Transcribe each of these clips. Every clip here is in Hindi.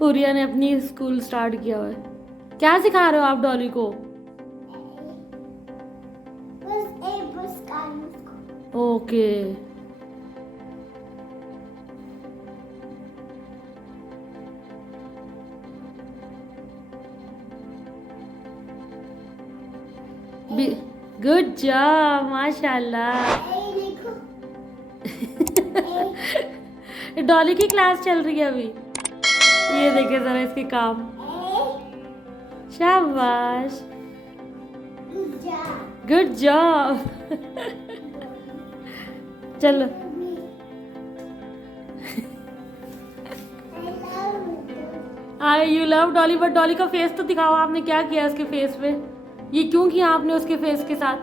हुरिया ने अपनी स्कूल स्टार्ट किया हुआ है। क्या सिखा रहे हो आप डॉली को? ओके। गुड जॉब, माशाल्लाह। डॉली की क्लास चल रही है अभी। ये देखे जरा इसके काम। शाबाश, गुड जॉब। चलो I you love Dolly, but Dolly का फेस तो दिखाओ, आपने क्या किया उसके फेस पे? ये क्यों किया आपने उसके फेस के साथ?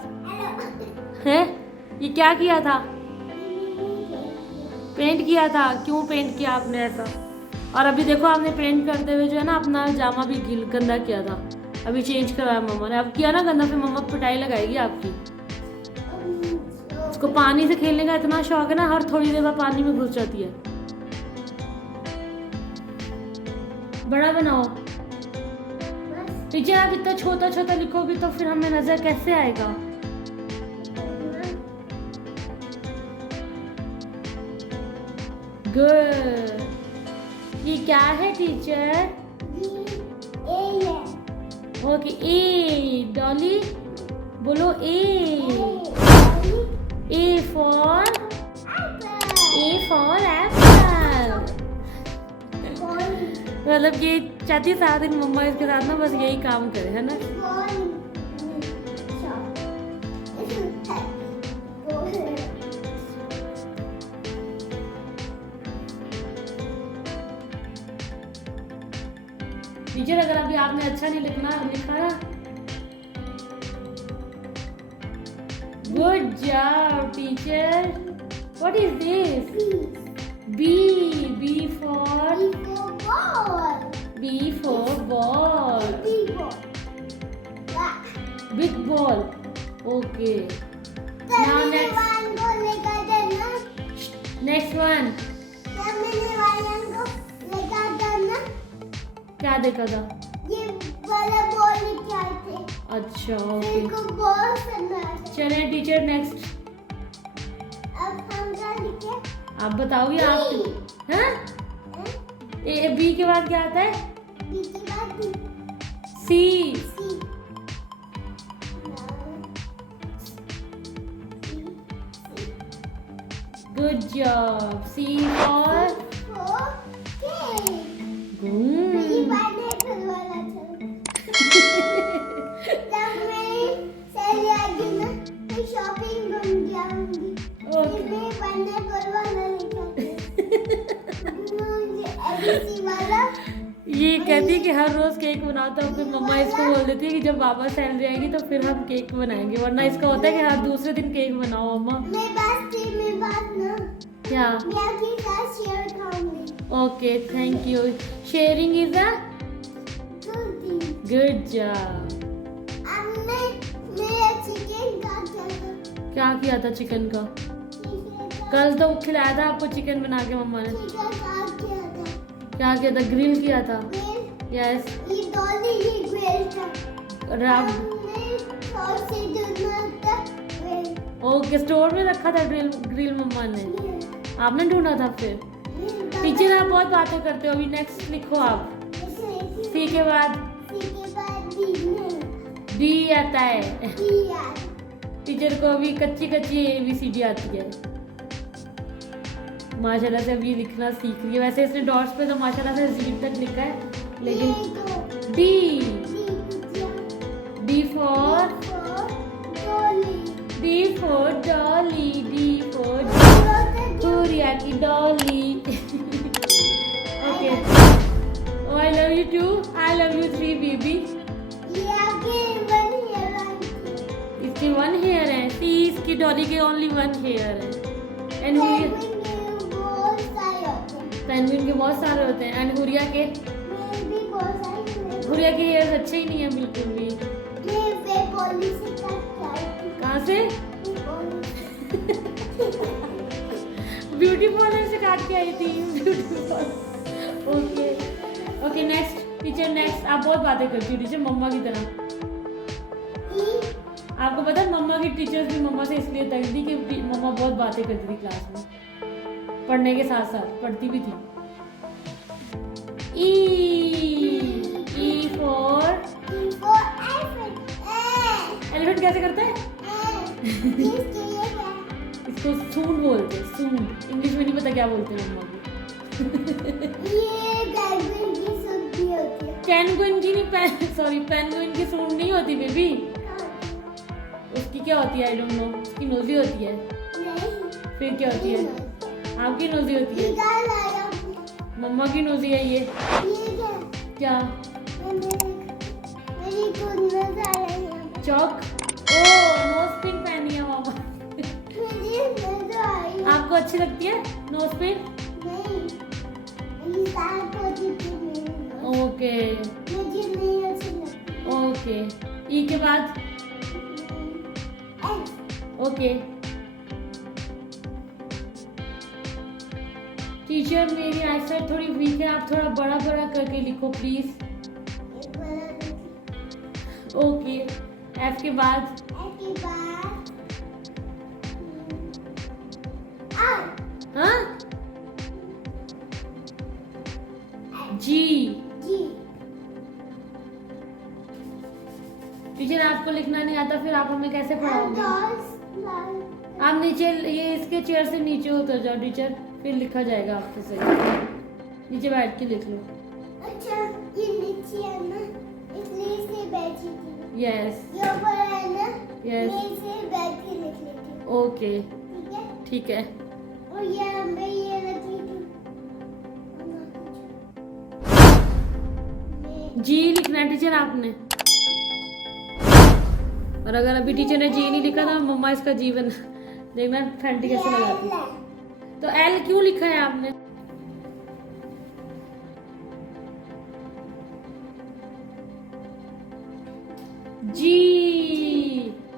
है ये क्या किया था? पेंट किया था? क्यों पेंट किया आपने ऐसा? और अभी देखो आपने पेंट करते हुए जो है ना अपना जामा भी गंदा किया था, अभी चेंज करवाया मम्मा ने। अब किया ना गंदा, फिर मम्मा पिटाई लगाएगी आपकी। उसको पानी से खेलने का इतना शौक है ना, हर थोड़ी देर बाद पानी में घुस जाती है। बड़ा बनाओ टीचर, आप इतना छोटा छोटा लिखोगे तो फिर हमें नजर कैसे आएगा? गुड। ये क्या है टीचर? ओके, ए डॉली बोलो। A for Apple. मतलब ये चाहती है सारा दिन मम्मा इसके साथ ना बस यही काम करे, है ना? टीचर अगर अभी आपने अच्छा नहीं लिखा ना, good job teacher. What is this? B for ball. Big ball. Okay, now next one. क्या देखा था? ये वाला बॉल लेके आए थे। अच्छा ओके, चले टीचर नेक्स्ट। अब हम क्या लिखे? आप बताओगे आप? हाँ? ए बी के बाद क्या आता है? बी के बाद C. Good job. C for ये कहती है कि हर रोज केक बनाता हूँ, फिर मम्मा इसको बोल देती है कि जब बाबा सैलरी आएगी तो फिर हम केक बनाएंगे, वरना इसका होता है कि हर दूसरे दिन केक बनाओ मम्मा। क्या? Okay, thank you. Sharing is a good job. क्या किया था चिकन का? कल तो खिलाया था आपको चिकन बना के मम्मा ने। क्या किया था? ग्रिल किया था। यस। ओके, स्टोर में रखा था ग्रिल मम्मा ने, आपने ढूंढा था फिर? टीचर आप बहुत बातें करते हो, अभी नेक्स्ट लिखो आप। सी के बाद डी आता है। टीचर को अभी कच्ची ABCD आती है माशाल्लाह से, अभी लिखना सीख रही है। वैसे इसने डॉट्स पे तो माशाल्लाह से Z तक लिखा है, लेकिन D for Dolly, D for Huriya की Dolly. Okay, I love you too, I love you 3 baby. इसकी 1 हेयर है, सी इसकी डॉली के ओनली 1 हेयर है। एंड पेंगुइन के बहुत सारे होते हैं। एंड हुरिया के हेयर अच्छे ही नहीं है बिल्कुल भी। कहाँ से? ब्यूटी पार्लर से काट के आई थी। Okay okay next teacher next. आप बहुत बातें करती हो टीचर मम्मा की तरह। ई आपको पता है मम्मा की टीचर्स भी मम्मा से इसलिए तंग थी कि मम्मा बहुत बातें करती थी क्लास में, पढ़ने के साथ साथ पढ़ती भी थी। ई फॉर एलिफेंट कैसे करते हैं? इसको सूंड बोलते हैं, सूंड। इंग्लिश में नहीं पता क्या बोलते हैं मम्मा को। पेंगुइन की नहीं, सॉरी पेंगुइन की सूंड नहीं होती बेबी। उसकी क्या होती है? I don't know. उसकी नोजी होती है। फिर क्या होती है? आपकी नोजी होती है। मम्मा की नोजी है ये। क्या? चौक। ओ नोज पिन पहनी है मामा। आपको अच्छी लगती है nose pin? Okay okay. E के बाद ओके। टीचर मेरी आईसाइट थोड़ी वीक है, आप थोड़ा बड़ा बड़ा करके लिखो प्लीज। ओके। एफ के बाद हाँ जी। टीचर आपको लिखना नहीं आता फिर आप हमें कैसे पढ़ाओगे? आप नीचे ये इसके चेयर से नीचे उतर जाओ टीचर, फिर लिखा जाएगा आपसे सही। नीचे बैठ के लिख लो। अच्छा ये नीचे है ना, इसलिए इसे बैठी थी। यस ये ऊपर है ना, यस मैं इसे बैठ के लिख लेती हूँ। ओके ठीक है। ठीक है। और ये मैं ये रख लेती हूँ। जी लिखना है टीचर आपने, और अगर अभी टीचर ने जी नहीं लिखा तो मम्मा इसका जीवन देखना फैंटी कैसे लगाती है। तो एल क्यों लिखा है आपने? जी।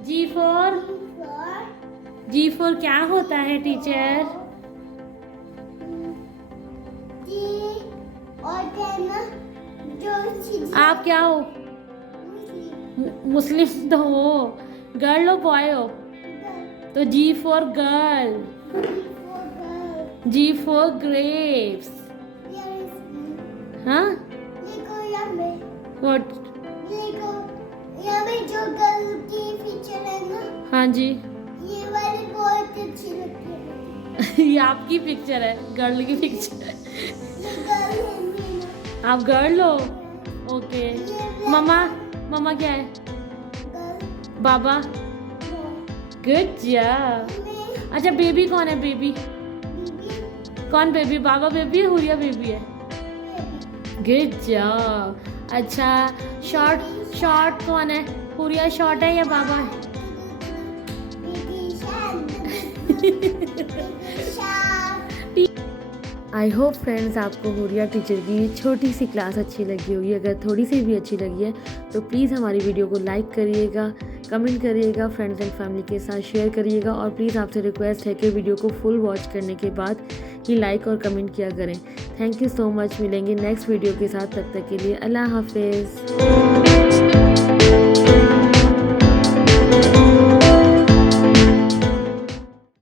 जी फॉर क्या होता है टीचर? आप क्या हो? मुस्लिम तो हो। गर्ल हो बॉय हो? तो G for girl. G for grapes. हाँ व्हाट? जो गर्ल की पिक्चर है ना, हाँ जी ये वाली बहुत अच्छी लगती है। ये आपकी पिक्चर है, गर्ल की पिक्चर है। ये गर्ल है मेरा। आप गर्ल हो? ओके। मम्मा मम्मा क्या है? गर्ल बाबा। Good job. में अच्छा बेबी कौन है? बेबी बीबी कौन? बेबी बाबा बेबी है, हुरिया बेबी है। Good job. अच्छा शॉर्ट कौन है? हुरिया शॉर्ट है या बाबा है? आई होप फ्रेंड्स आपको हुरिया टीचर की छोटी सी क्लास अच्छी लगी होगी। अगर थोड़ी सी भी अच्छी लगी है तो प्लीज़ हमारी वीडियो को लाइक करिएगा, कमेंट करिएगा, फ्रेंड्स एंड फैमिली के साथ शेयर करिएगा, और प्लीज़ आपसे रिक्वेस्ट है कि वीडियो को फुल वॉच करने के बाद ही लाइक और कमेंट किया करें। Thank you so much. मिलेंगे नेक्स्ट वीडियो के साथ, तब तक के लिए अल्लाह हाफिज़।